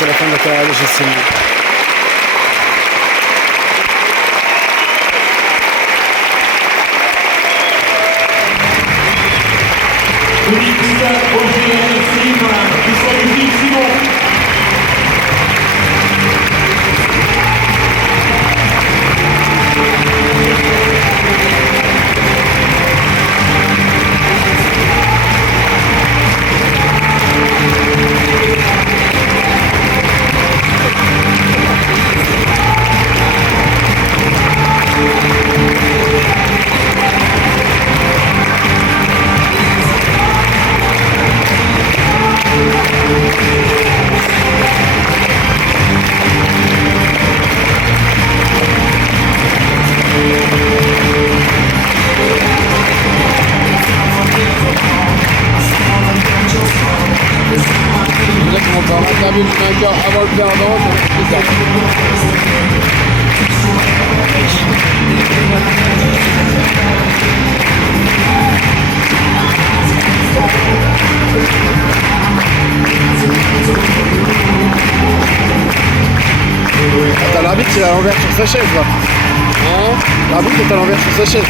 c'est la fin de la carrière de Justin. On va interview du vainqueur avant le perdant, ça va être Attends, l'arbitre il est à l'envers sur sa chaise là. Hein? L'arbitre est à l'envers sur sa chaise.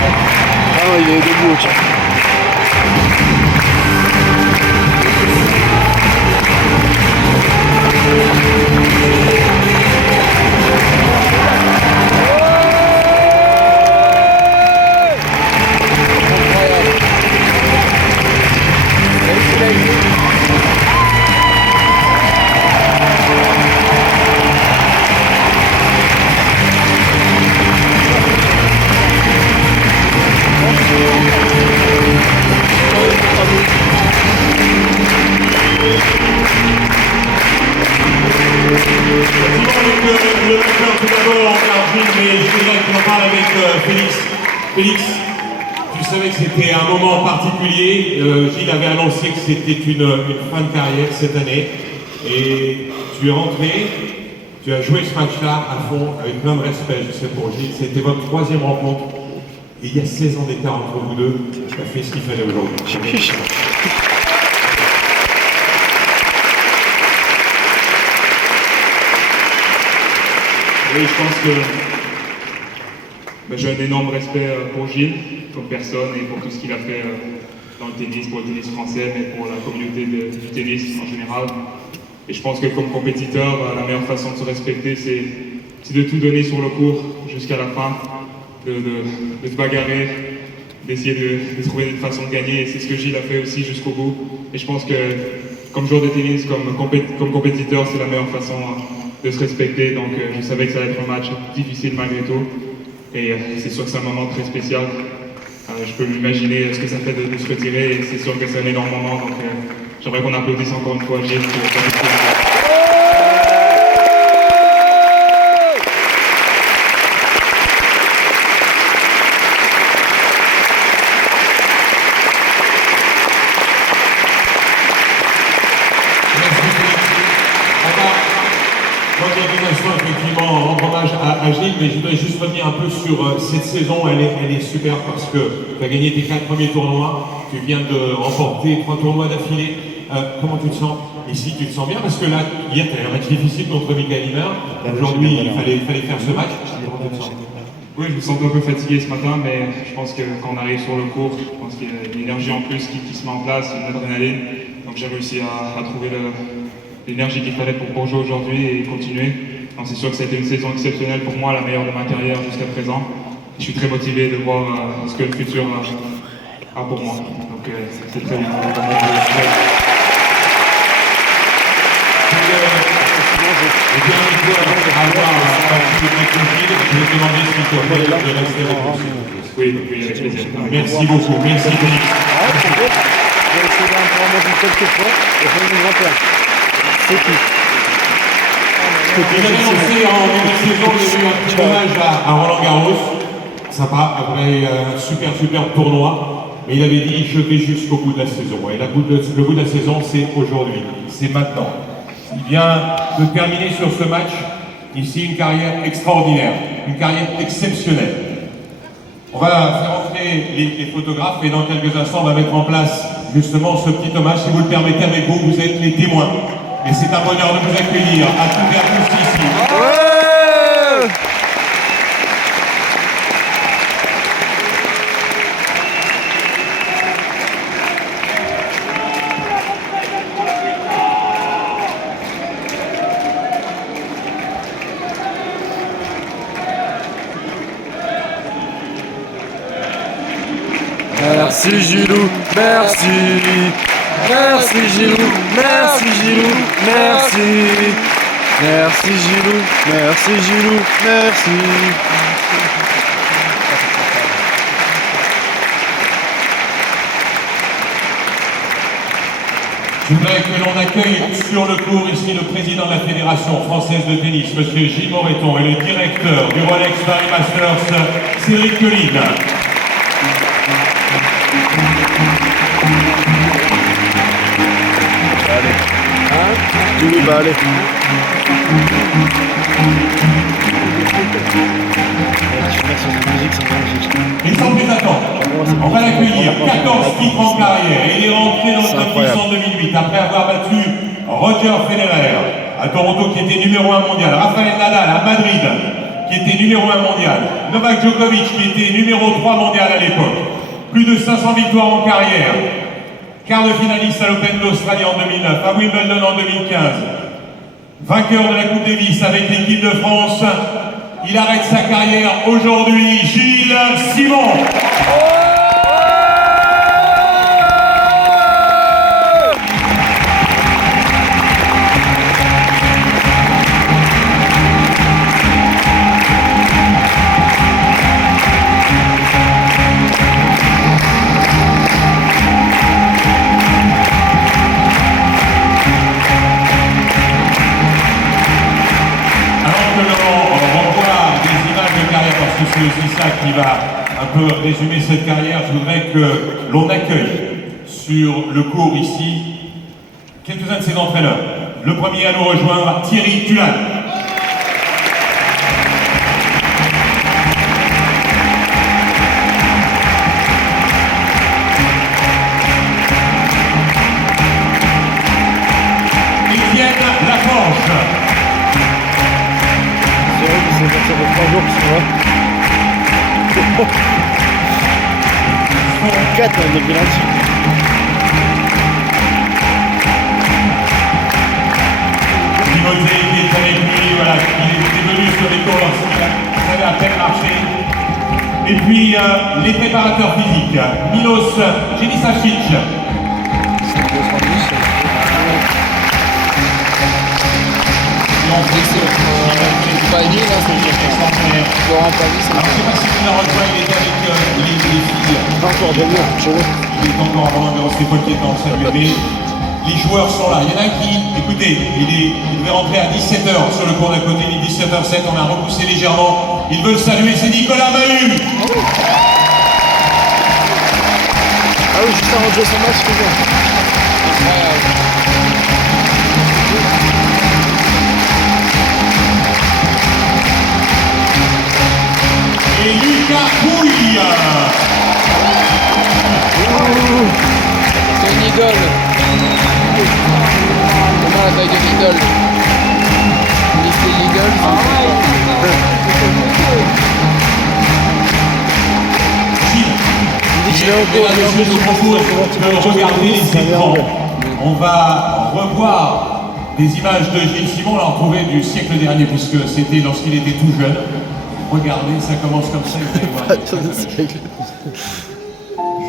Ah non, il est debout, tiens. Félix, tu savais que c'était un moment particulier. Gilles avait annoncé que c'était une fin de carrière cette année. Et tu es rentré, tu as joué ce match-là à fond, avec plein de respect, je sais, pour Gilles. C'était votre troisième rencontre. Et il y a 16 ans d'écart entre vous deux. Tu as fait ce qu'il fallait aujourd'hui. Oui, je pense que j'ai un énorme respect pour Gilles, comme personne, et pour tout ce qu'il a fait dans le tennis, pour le tennis français, mais pour la communauté du tennis en général. Et je pense que comme compétiteur, la meilleure façon de se respecter, c'est de tout donner sur le court jusqu'à la fin, de se bagarrer, d'essayer de trouver une façon de gagner. Et c'est ce que Gilles a fait aussi jusqu'au bout. Et je pense que comme joueur de tennis, comme compétiteur, c'est la meilleure façon de se respecter. Donc je savais que ça allait être un match difficile malgré tout. Et c'est sûr que c'est un moment très spécial. Je peux m'imaginer ce que ça fait de se retirer, et c'est sûr que c'est un énorme moment. Donc j'aimerais qu'on applaudisse encore une fois Gilles pour effectivement en hommage à Gilles, mais je voudrais juste revenir un peu sur cette saison. Elle est super parce que tu as gagné tes 4 premiers tournois, tu viens de remporter 3 tournois d'affilée. Comment tu te sens ici? Tu te sens bien? Parce que là, hier, tu as eu un match difficile contre Michael Himmer. Aujourd'hui, il fallait faire ce match. Comment tu te sens? Oui, je me sens un peu fatigué ce matin, mais je pense que quand on arrive sur le court, je pense qu'il y a une énergie en plus qui se met en place, une adrénaline. Donc j'ai réussi à trouver l'énergie qu'il fallait pour jouer aujourd'hui et continuer. C'est sûr que ça a été une saison exceptionnelle pour moi, la meilleure de ma carrière jusqu'à présent. Je suis très motivé de voir ce que le futur a pour moi. Donc c'est très bien. Oui, avec plaisir. Merci beaucoup, merci Félix. Je vais essayer d'en prendre quelques fois et faire une grande place. C'est tout. Il avait annoncé en début de saison qu'il y a eu un petit hommage à Roland Garros. Sympa, après un super tournoi. Mais il avait dit je vais jusqu'au bout de la saison. Et le bout de la saison, c'est aujourd'hui, c'est maintenant. Il vient de terminer sur ce match, ici, une carrière extraordinaire, une carrière exceptionnelle. On va faire entrer les photographes et dans quelques instants, on va mettre en place justement ce petit hommage. Si vous le permettez avec vous, vous êtes les témoins Et c'est un bonheur de vous accueillir à toutes et à tous ici. Ouais. Merci Gilou, merci. Merci Gilou, merci Gilou, merci. Merci Gilou, merci Gilou, merci. Je voudrais que l'on accueille sur le cours ici le président de la Fédération française de tennis, M. Gilles Moreton, et le directeur du Rolex Paris Masters, Cédric Colline. Gilou va aller. Et sans plus attendre, on va l'accueillir. 14 titres en carrière. Et il est rentré dans le top 10 en 2008 après avoir battu Roger Federer à Toronto qui était numéro 1 mondial, Rafael Nadal à Madrid qui était numéro 1 mondial, Novak Djokovic qui était numéro 3 mondial à l'époque. Plus de 500 victoires en carrière. Quart de finaliste à l'Open d'Australie en 2009, à Wimbledon en 2015. Vainqueur de la Coupe Davis avec l'équipe de France. Il arrête sa carrière aujourd'hui, Gilles Simon. C'est aussi ça qui va un peu résumer cette carrière. Je voudrais que l'on accueille sur le cours ici quelques-uns de ses entraîneurs. Le premier à nous rejoindre, Thierry Tulane. Étienne Laforge. C'est vrai que c'est parti de 3 jours, tu vois. 4 depuis lundi. Timothée qui est avec lui, voilà, il est venu sur les cours lorsqu'il avait à peine marché. Et puis les préparateurs physiques, Milos Jelisacic. Pas dit, là, c'est Laurent Pavie, c'est alors, je ne sais pas si vous l'avez rejoint, il était avec les filles. Pas encore de mieux, chez nous. Il est encore à Roland Garros, c'est Paul qui est en salué. Mais les joueurs sont là. Il y en a qui, écoutez, il devait rentrer à 17h sur le cours d'à côté, il est 17h07, on a repoussé légèrement. Il veut le saluer, c'est Nicolas Mahut. Ah oui, juste avant de jouer son match, c'est bien. Et Lucas Pouille. C'est une idole. Comment la taille de l'idole? C'est l'idole. Je vous propose de regarder les écrans. On va revoir des images de Gilles Simon, on l'a retrouvé du siècle dernier, puisque c'était lorsqu'il était tout jeune. Regardez, ça commence comme ça.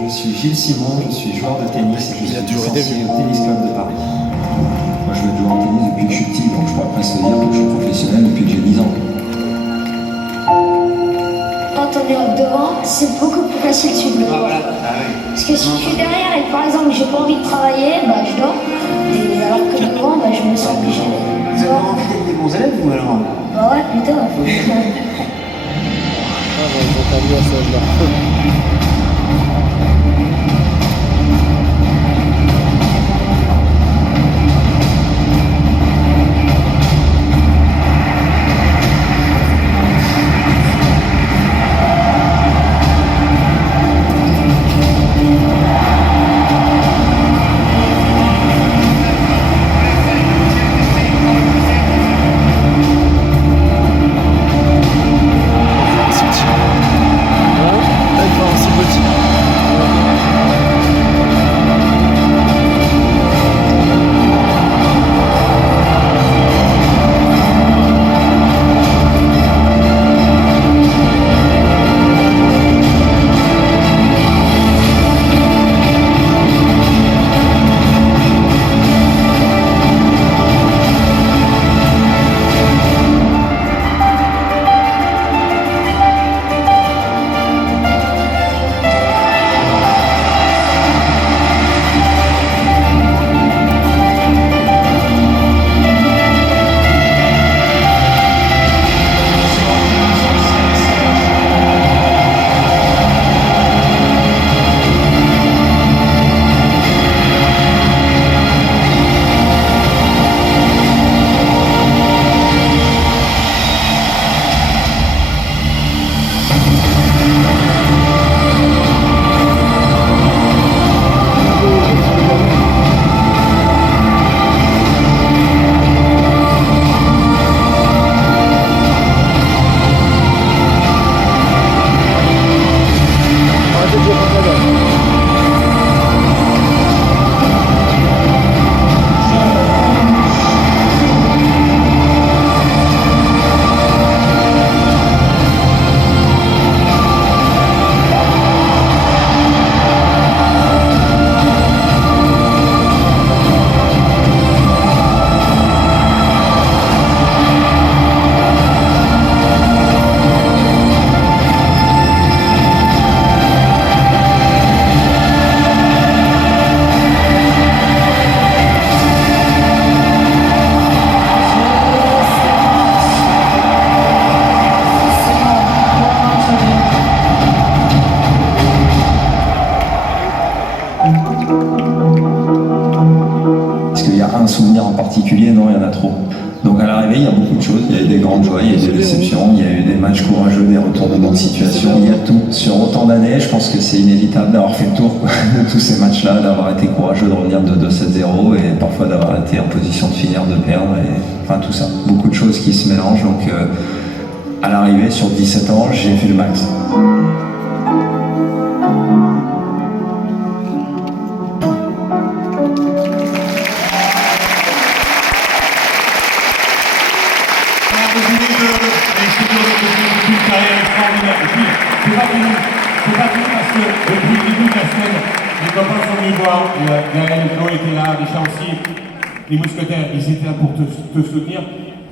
Je suis Gilles Simon, je suis joueur de tennis et je suis licencié au Tennis Club de Paris. Moi je joue en tennis depuis que je suis petit, donc je pourrais presque dire que je suis professionnel depuis que j'ai 10 ans. Quand on est devant, c'est beaucoup plus facile de suivre le cours. Parce que si je suis derrière et que par exemple j'ai pas envie de travailler, bah je dors. Et alors que devant, bah, je me sens obligé. Vous avez envie d'être des bons élèves ou alors? Bah ouais, plutôt. Ils ont perdu à cet âge-là. grandes joies, il y a eu des déceptions, il y a eu des matchs courageux, des retournements de situation, il y a tout. Sur autant d'années, je pense que c'est inévitable d'avoir fait le tour quoi, de tous ces matchs-là, d'avoir été courageux de revenir de 2-7-0 et parfois d'avoir été en position de finir, de perdre, et enfin tout ça. Beaucoup de choses qui se mélangent, donc à l'arrivée, sur 17 ans, j'ai fait le max. C'est pas fini parce que depuis le début de la semaine, les copains sont venus voir, Gaël, Flo était là, Richard aussi, les mousquetaires, ils étaient là pour te soutenir.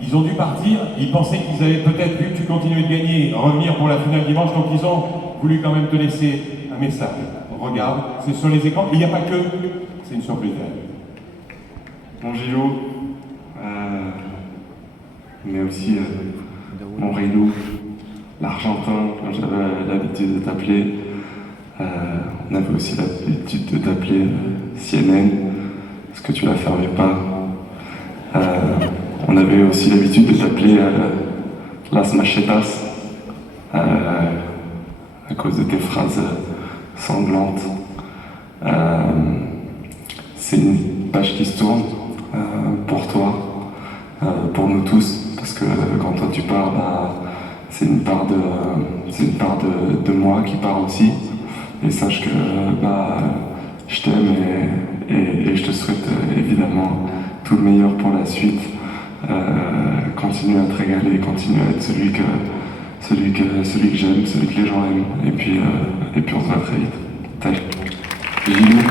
Ils ont dû partir, ils pensaient qu'ils avaient peut-être vu que tu continuais de gagner, revenir pour la finale dimanche, donc ils ont voulu quand même te laisser un message. Regarde, c'est sur les écrans, et il n'y a pas que, c'est une surprise. Mon Gilou, mais aussi mon Rilou, l'Argentin, quand j'avais l'habitude de t'appeler. On avait aussi l'habitude de t'appeler CNN, parce que tu la fermais pas. On avait aussi l'habitude de t'appeler Las Machetas, à cause de tes phrases sanglantes. C'est une page qui se tourne pour toi, pour nous tous, parce que quand toi tu pars, c'est une part de moi qui part aussi. Et sache que je t'aime et je te souhaite évidemment tout le meilleur pour la suite. Continue à te régaler, continue à être celui que j'aime, celui que les gens aiment. Et puis on se voit très vite. Salut. Gilou,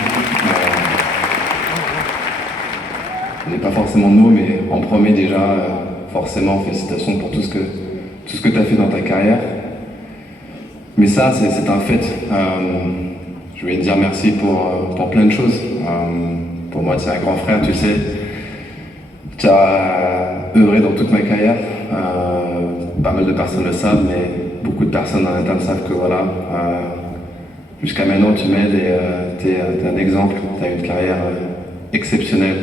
je n'ai pas forcément de mots, mais en premier déjà, forcément félicitations pour tout ce que tu as fait dans ta carrière. Mais ça, c'est un fait. Je voulais te dire merci pour plein de choses. Pour moi, tu es un grand frère, tu sais. Tu as œuvré dans toute ma carrière. Pas mal de personnes le savent, mais beaucoup de personnes en interne savent que voilà. Jusqu'à maintenant, tu m'aides et tu es un exemple. Tu as une carrière exceptionnelle.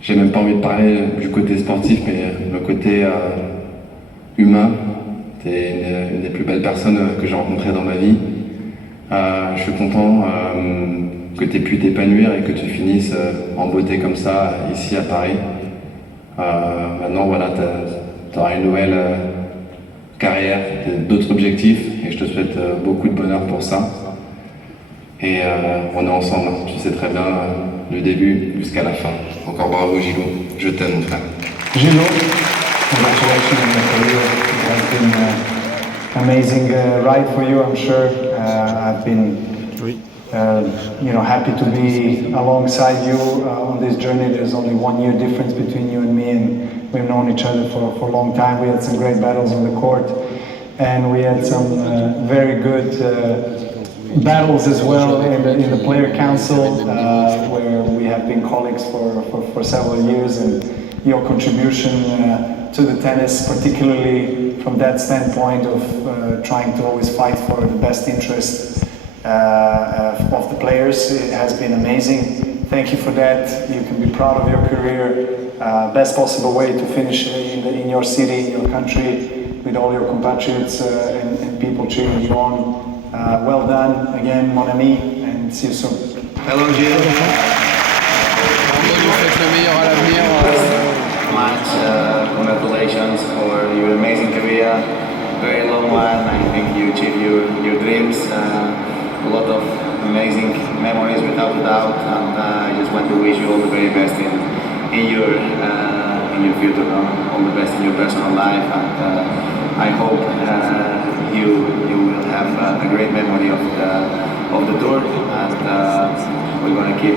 J'ai même pas envie de parler du côté sportif, mais le côté humain. Tu es une des plus belles personnes que j'ai rencontrées dans ma vie. Je suis content que tu aies pu t'épanouir et que tu finisses en beauté comme ça ici à Paris. Maintenant, voilà, tu auras une nouvelle carrière, d'autres objectifs et je te souhaite beaucoup de bonheur pour ça. Et on est ensemble, tu sais très bien, du début jusqu'à la fin. Encore bravo Gilou, je t'aime mon frère. Gilou, congratulations on your career. It has been an amazing ride for you, I'm sure. I've been happy to be alongside you on this journey. There's only 1 year difference between you and me, and we've known each other for a long time. We had some great battles on the court, and we had some very good battles as well in the player council, where we have been colleagues for several years, and your contribution to the tennis, particularly from that standpoint of trying to always fight for the best interest of the players, it has been amazing. Thank you for that. You can be proud of your career. Best possible way to finish in your city, in your country, with all your compatriots and people cheering you on. Well done again, mon ami, and see you soon. Hello Gilles. Congratulations for your amazing career, very long one. I think you achieved your dreams, a lot of amazing memories without a doubt, and I just want to wish you all the very best in your future, all the best in your personal life, and I hope you will have a great memory of the tour, and we're going to keep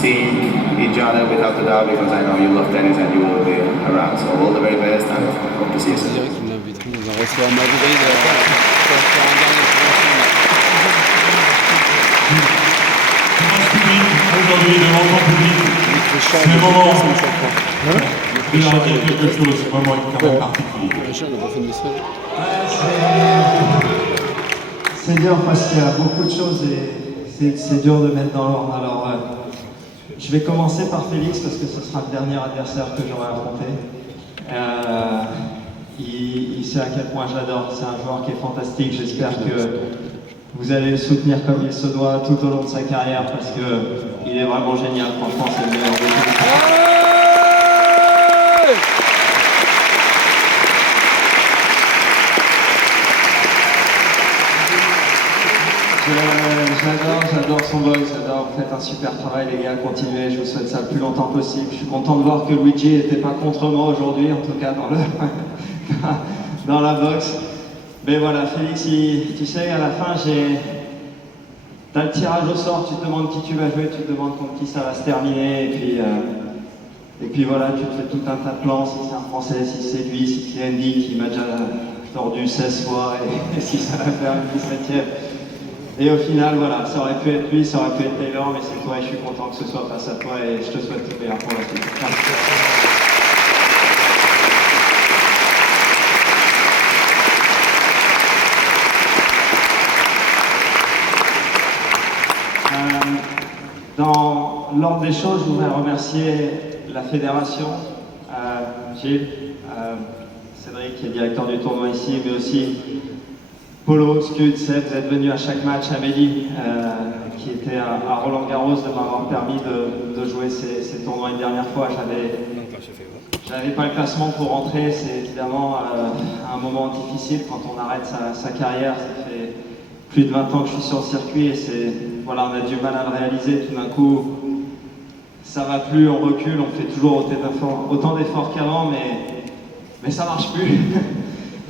seeing each other without a doubt, because I know you love tennis and you will be around. So all the very best and hope to see you soon. Aujourd'hui, devant ton public, c'est le moment de leur dire quelque chose, vraiment quand même particulier. C'est dur parce qu'il y a beaucoup de choses et c'est dur de mettre dans l'ordre. Alors, Je vais commencer par Félix parce que ce sera le dernier adversaire que j'aurai affronté. Il sait à quel point je l'adore, c'est un joueur qui est fantastique. J'espère que vous allez le soutenir comme il se doit tout au long de sa carrière parce qu'il est vraiment génial. Franchement, c'est le meilleur de tous. J'adore son box, j'adore, vous faites un super travail les gars, continuez, je vous souhaite ça le plus longtemps possible. Je suis content de voir que Luigi n'était pas contre moi aujourd'hui, en tout cas dans la boxe. Mais voilà, Félix, tu sais, à la fin, t'as le tirage au sort, tu te demandes qui tu vas jouer, tu te demandes contre qui ça va se terminer, et puis voilà, tu te fais tout un tas de plans, si c'est un Français, si c'est lui, si c'est Andy qui m'a déjà tordu 16 fois, et si ça va faire une 17e. Et au final, voilà, ça aurait pu être lui, ça aurait pu être Taylor, mais c'est toi et je suis content que ce soit face à toi et je te souhaite tout le meilleur pour la suite. Dans l'ordre des choses, je voudrais remercier la fédération, Gilles, Cédric qui est directeur du tournoi ici, mais aussi Polo, Scud, Seb, vous êtes venus à chaque match, Amélie, qui était à Roland Garros, de m'avoir permis de jouer ces tournois une dernière fois. J'avais pas le classement pour rentrer, c'est évidemment un moment difficile quand on arrête sa carrière. Ça fait plus de 20 ans que je suis sur le circuit et voilà, on a du mal à le réaliser. Tout d'un coup, ça va plus, on recule, on fait toujours autant d'efforts qu'avant, mais ça marche plus.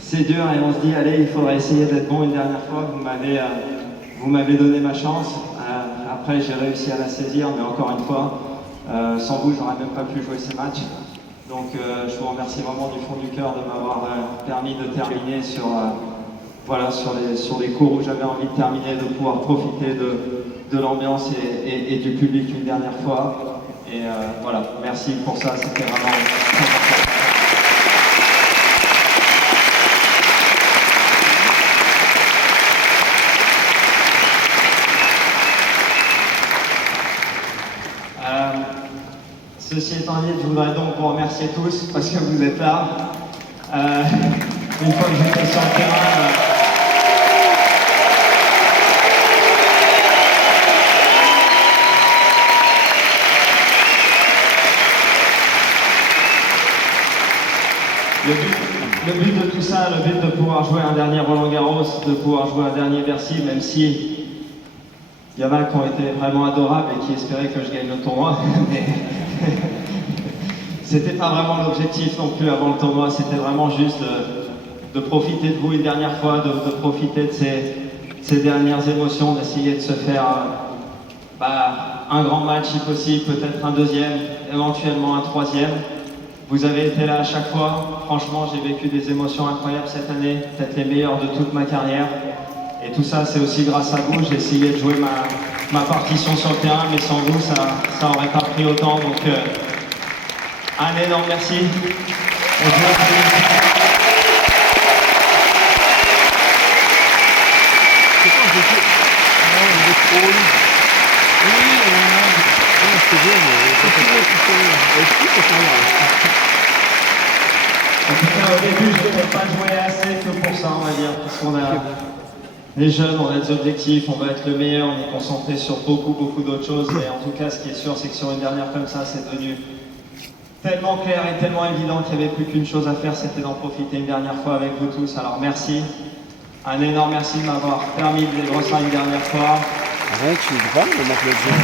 C'est dur et on se dit, allez, il faudrait essayer d'être bon une dernière fois. Vous m'avez donné ma chance. Après, j'ai réussi à la saisir, mais encore une fois, sans vous, j'aurais même pas pu jouer ces matchs. Donc, je vous remercie vraiment du fond du cœur de m'avoir permis de terminer sur les cours où j'avais envie de terminer, de pouvoir profiter de l'ambiance et du public une dernière fois. Et voilà, merci pour ça, c'était vraiment très important. Ceci étant dit, je voudrais donc vous remercier tous parce que vous êtes là. Une fois que j'étais sur le terrain, le but de tout ça, le but de pouvoir jouer un dernier Roland Garros, de pouvoir jouer un dernier Bercy, même si il y en a qui ont été vraiment adorables et qui espéraient que je gagne le tournoi, mais c'était pas vraiment l'objectif non plus avant le tournoi, c'était vraiment juste de profiter de vous une dernière fois, de profiter de ces dernières émotions, d'essayer de se faire un grand match si possible, peut-être un deuxième, éventuellement un troisième. Vous avez été là à chaque fois, franchement j'ai vécu des émotions incroyables cette année, peut-être les meilleures de toute ma carrière. Et tout ça, c'est aussi grâce à vous. J'ai essayé de jouer ma partition sur le terrain, mais sans vous, ça n'aurait pas pris autant. Donc, un énorme merci. Au début, je ne devais pas jouer assez que pour ça, on va dire, parce qu'on a... Les jeunes, on a des objectifs, on va être le meilleur, on est concentré sur beaucoup d'autres choses, mais en tout cas, ce qui est sûr, c'est que sur une dernière comme ça, c'est devenu tellement clair et tellement évident qu'il n'y avait plus qu'une chose à faire, c'était d'en profiter une dernière fois avec vous tous. Alors merci, un énorme merci de m'avoir permis de les brosser une dernière fois. Arrête, tu es grave de m'applaudir.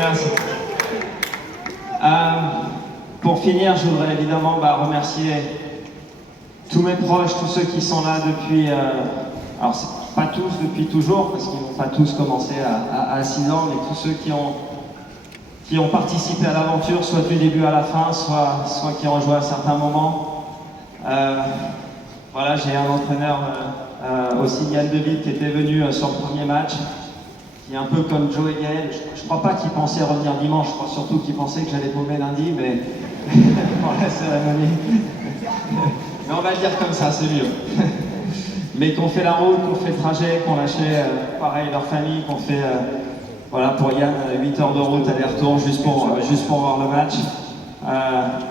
Merci. Pour finir, je voudrais évidemment remercier tous mes proches, tous ceux qui sont là depuis, alors c'est pas tous depuis toujours, parce qu'ils n'ont pas tous commencé à 6 ans, mais tous ceux qui ont participé à l'aventure, soit du début à la fin, soit qui ont joué à certains moments. Voilà, j'ai un entraîneur aussi, Yann Deville, qui était venu sur le premier match, qui est un peu comme Joe et Gaël. Je crois pas qu'il pensait revenir dimanche, je crois surtout qu'il pensait que j'allais paumer lundi, mais pour la cérémonie. Mais on va le dire comme ça, c'est mieux. Mais qu'on fait la route, qu'on fait le trajet, qu'on lâchait pareil leur famille, qu'on fait voilà, pour Yann 8 heures de route aller-retour juste pour voir le match.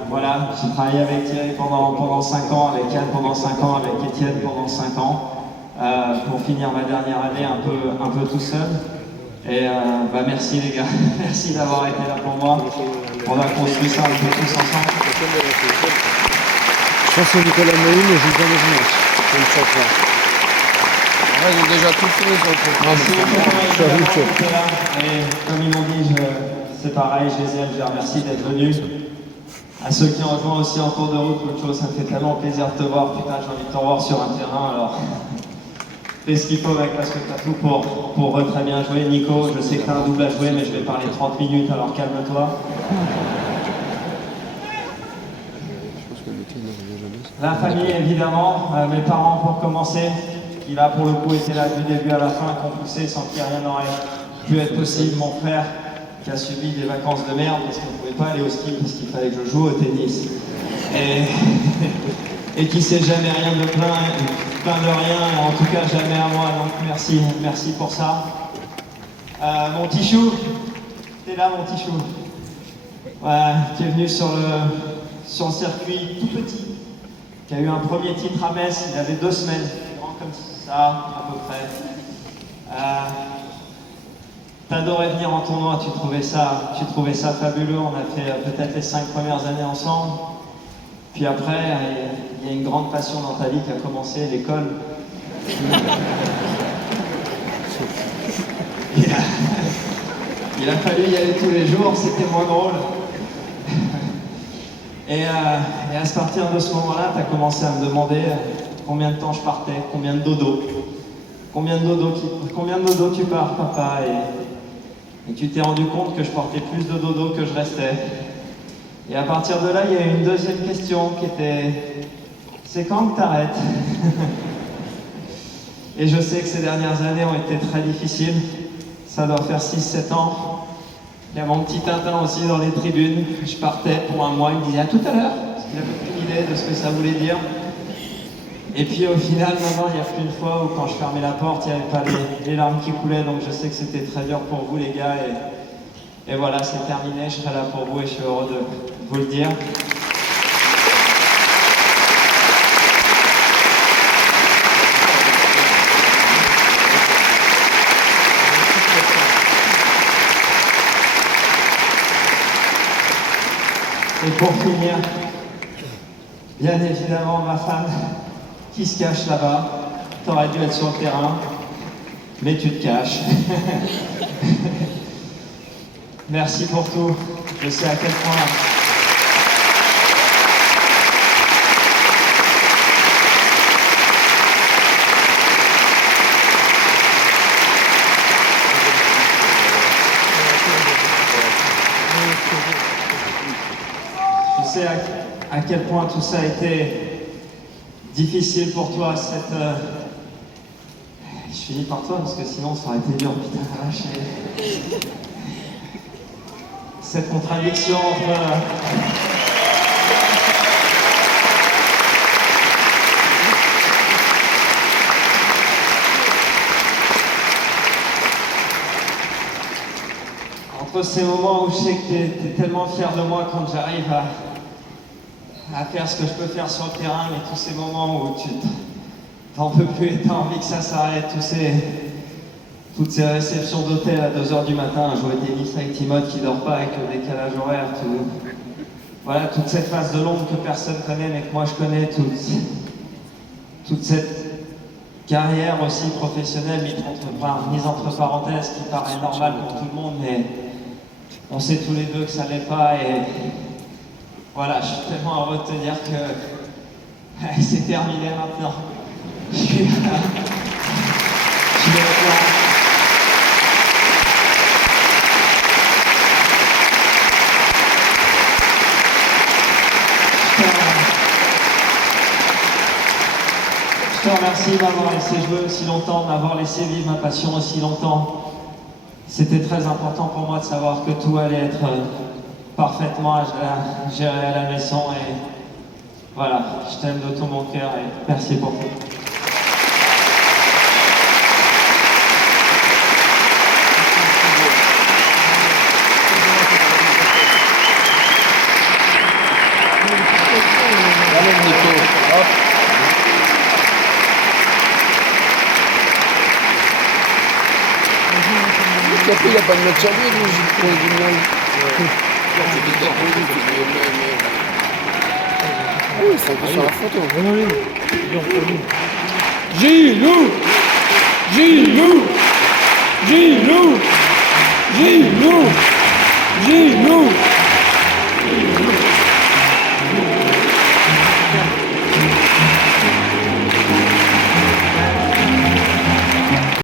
Voilà, j'ai travaillé avec Thierry pendant 5 ans, avec Yann pendant 5 ans, avec Étienne pendant 5 ans, pour finir ma dernière année un peu tout seul. Et merci les gars, merci d'avoir été là pour moi. On a construit ça un peu tous ensemble. Je pense que Nicolas Mahim ne joue jamais ce match. C'est une chose là. Ouais, ils ont déjà tout fait sur le programme. Et comme ils m'ont dit, c'est pareil, je les aime, je les remercie d'être venus. À ceux qui ont rejoint aussi en cours de route, autre chose, ça me fait tellement plaisir de te voir. Putain, j'ai envie de te revoir sur un terrain, alors fais ce qu'il faut avec, parce que tu as tout pour très bien jouer. Nico, je sais que tu as un double à jouer, mais je vais parler 30 minutes, alors calme-toi. La famille, évidemment, mes parents pour commencer, qui là pour le coup étaient là du début à la fin, qui ont poussé sans qu'il rien n'aurait pu être possible. Mon frère, qui a subi des vacances de merde parce qu'on ne pouvait pas aller au ski, parce qu'il fallait que je joue au tennis. Et qui sait jamais rien de plein de rien, en tout cas jamais à moi, donc merci pour ça. Mon Tichou, t'es là mon Tichou, qui est venu sur le circuit tout petit, qui a eu un premier titre à Metz, il avait 2 semaines, grand comme ça, à peu près. T'adorais venir en tournoi, tu trouvais ça fabuleux, on a fait peut-être les 5 premières années ensemble. Puis après, il y a une grande passion dans ta vie qui a commencé, l'école. Il a fallu y aller tous les jours, c'était moins drôle. Et à partir de ce moment-là, tu as commencé à me demander combien de temps je partais, combien de dodo. Combien de dodo tu pars, papa, et tu t'es rendu compte que je portais plus de dodo que je restais. Et à partir de là, il y a eu une deuxième question qui était « C'est quand que t'arrêtes ?» Et je sais que ces dernières années ont été très difficiles. Ça doit faire 6-7 ans. Il y a mon petit Tintin aussi dans les tribunes. Je partais pour un mois, il me disait « À tout à l'heure !» parce qu'il n'avait aucune idée de ce que ça voulait dire. Et puis au final, maintenant, il n'y a plus une fois où quand je fermais la porte, il n'y avait pas les larmes qui coulaient. Donc je sais que c'était très dur pour vous les gars. Et voilà, c'est terminé. Je serai là pour vous et je suis heureux de vous le dire. Et pour finir, bien évidemment, ma femme qui se cache là-bas. T'aurais dû être sur le terrain, mais tu te caches. Merci pour tout. Je sais à quel point... Je sais à quel point tout ça a été difficile pour toi, Je finis par toi parce que sinon ça aurait été dur, putain, vache. Cette contradiction entre ces moments où je sais que t'es tellement fier de moi quand j'arrive à faire ce que je peux faire sur le terrain, mais tous ces moments où tu t'en peux plus et t'as envie que ça s'arrête, toutes ces réceptions d'hôtel à 2h du matin à jouer au tennis avec Timothée qui dort pas avec le décalage horaire, voilà, toute cette phase de l'ombre que personne connaît mais que moi je connais, toute cette carrière aussi professionnelle mise entre parenthèses qui paraît normale pour tout le monde, mais on sait tous les deux que ça l'est pas et voilà, je suis tellement heureux de te dire que c'est terminé maintenant. Je suis là. Je te remercie de m'avoir laissé jouer aussi longtemps, de m'avoir laissé vivre ma passion aussi longtemps. c'était très important pour moi de savoir que tout allait être parfaitement géré à la maison. Et voilà, je t'aime de tout mon cœur et merci pour tout. Il n'a pas de match à lui, pour les gymnases. Ah oui, c'est un peu sur la photo. Gilou! Gilou! Gilou! Gilou! Gilou!